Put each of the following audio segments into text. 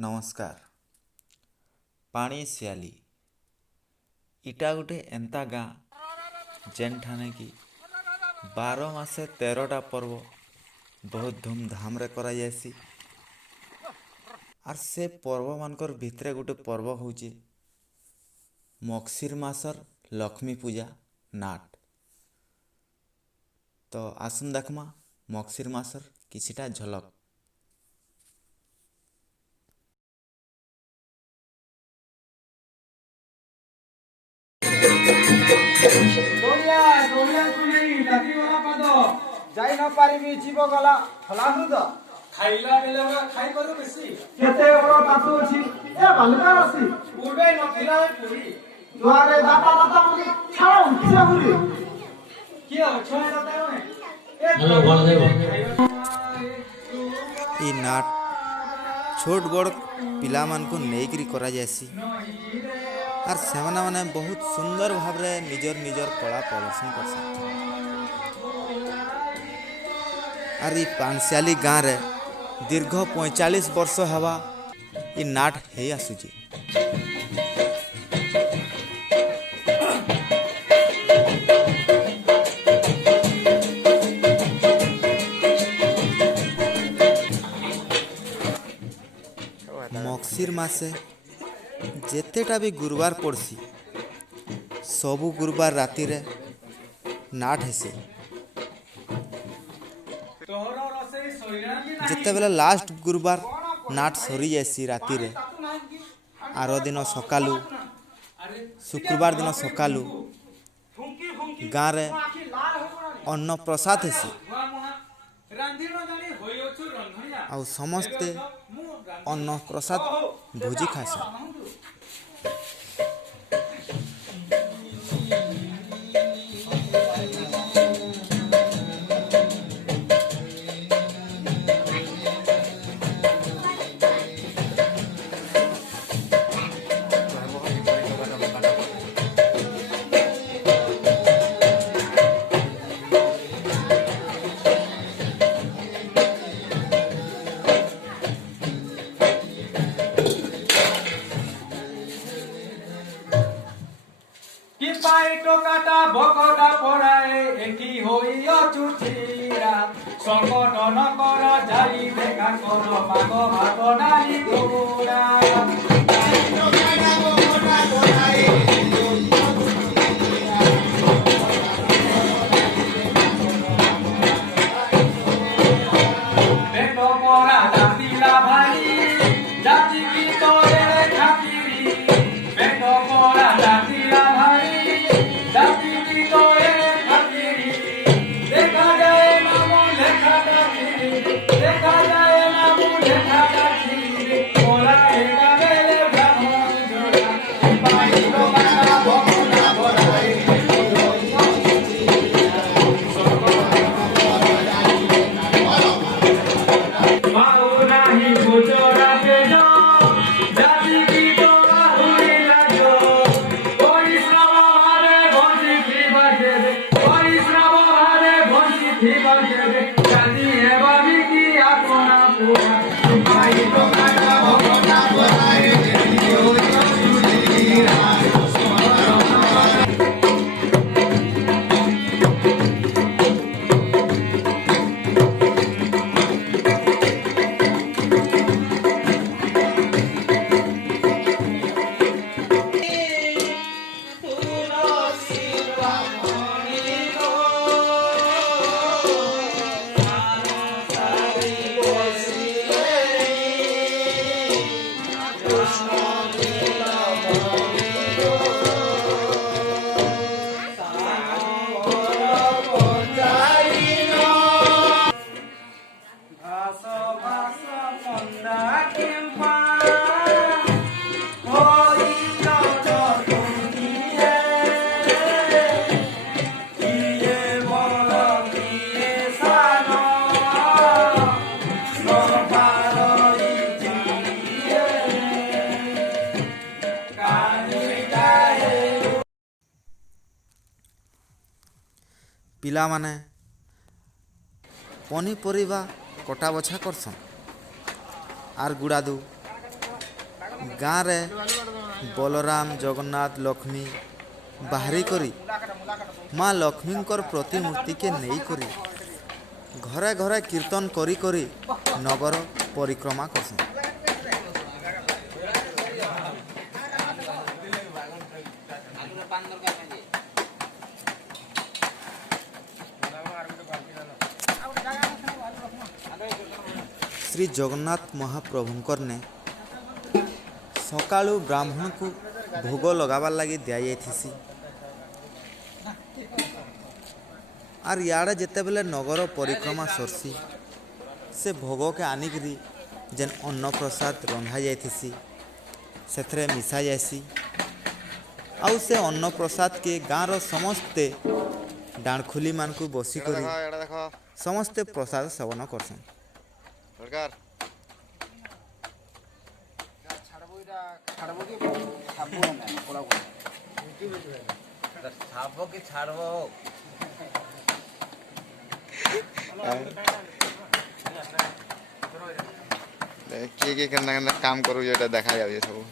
नमस्कार। पाणी सियाली इटा गोटे एंता गाँ जेन ठाने कि 12 मासे 13टा पर्व बहुत धूमधाम रे करा जायसी। आर से पर्व मानकर भितरे गोटे पर्व होचे मगशिर मासर लक्ष्मी पूजा नाट। तो आसुन देखमा मगशिर मासर किछिटा झलक। দৌড়িয়া দৌড়িয়া তুমি ডাকি গলা পদ যাই ন পারিবি জীব গলা ফলা হৃদ খাইলা বেলে খাই করু বেশি কেতে বড় তাতু ଅଛି এ বালকা রাশি পূর্বে নখিলা পুরি দুয়ারে দাতা দাতা বলি ছাড়া উঠিয়া বলি কি অছয় দাতা নয় हेलो बोल देव ई नाट छोट बड़ पिला मान को नेकरी करा जायसी। आर सेमाना माने बहुत सुंदर भाव रे निजर निजर कला प्रदर्शन कर सकते। आर ई पानसियाली गाँ रे दीर्घ 45 वर्ष हवा ई नाट हे आसुची। मगशिर मासे जेतेटा भी गुरुवार पड़सी सबु गुरुवार राति रे नाट हेसी। जिते बेला लास्ट गुरुवार नाट सरी जायसी राति रे आरो दिन सकालू शुक्रवार दिन सकालू गाँ रे अन्न प्रसाद हेसी। आउ समस्ते अन्न प्रसाद भोजी खाएसन। কি পাই টকাটা ভকটা পড়ায় একি হইয়া চুচিরা সংকট নকর যাই দেখা কর পাগ ভাগ নারী গোড়া পেট পড়া জাতিলা ভাই জাতি কি তোরে খাতিরি পেট পড়া জাতিলা ভাই জাতি কি তোরে খাতিরি দেখা যায় নামু লেখাটা ছিরি দেখা যায় নামু লেখাটা ছিরি ওরা একা গেলে ব্রাহ্মণ জোড়া পাই লোকাটা ভগনা বড়াই মারো নাহি গুজরা বেজো জাতি কি তোরা হইলা জো পরিশ্রম হারে ভজি থিবাজে পরিশ্রম হারে ভজি থিবাজে জাতি হেবাবি কি আপনা পুরা পাই লোকাটা ভগনা বড়াই ভাস ভাস মন্দা কিম্পা হইল চতুর্থীয়ে কিয়ে বল কিয়ে সান সপারই জিয়ে কানি গায়ে पिला माने पनीपरिया कटा बछा करसन आर गुड़ादू गाँ रे बलराम जगन्नाथ लक्ष्मी बाहरी करी माँ लक्ष्मींकर प्रतिमूर्ति के नहीं करी घरे घरे कीर्तन करी करी नगर परिक्रमा करसन। श्री जगन्नाथ महाप्रभुंकर ने सकाळु ब्राह्मण को भोग लगाबार लगी दिया जाइथिसी आर याड़े जिते बेले नगर परिक्रमा सरसी से भोग के आनिकी जेन अन्न प्रसाद रंधा जाइथिसी सेथरे मिसा जाइसी आउ से अन्न प्रसाद के गाँव समस्ते डाणखुली मान को बसी करी समस्ते प्रसाद सेवन करसन। किए करना काम करू जो देखा जाए सब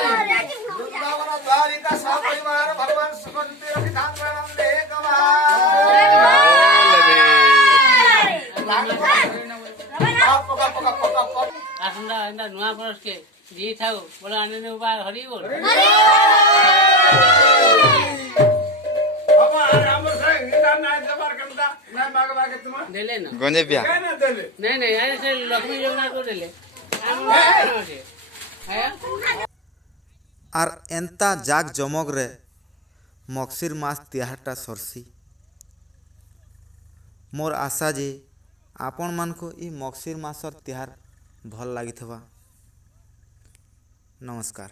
वृंदावन द्वारिका सब परिवार भगवान सुगंधि रखी धाम प्रणाम ले आसंदा एंदा नुआ बरस के जी थाउ बोला आने ने उबा हरि बोल देले ना गंजे पिया नहीं ऐसे लक्ष्मी योजना को देले আর এন্তা জাগ জমগরে মকসির মাস তিহারটা সরসি মোর আশা যে আপন মানকু ই মকসির মাসর তিহার ভাল লাগিথবা। নমস্কার।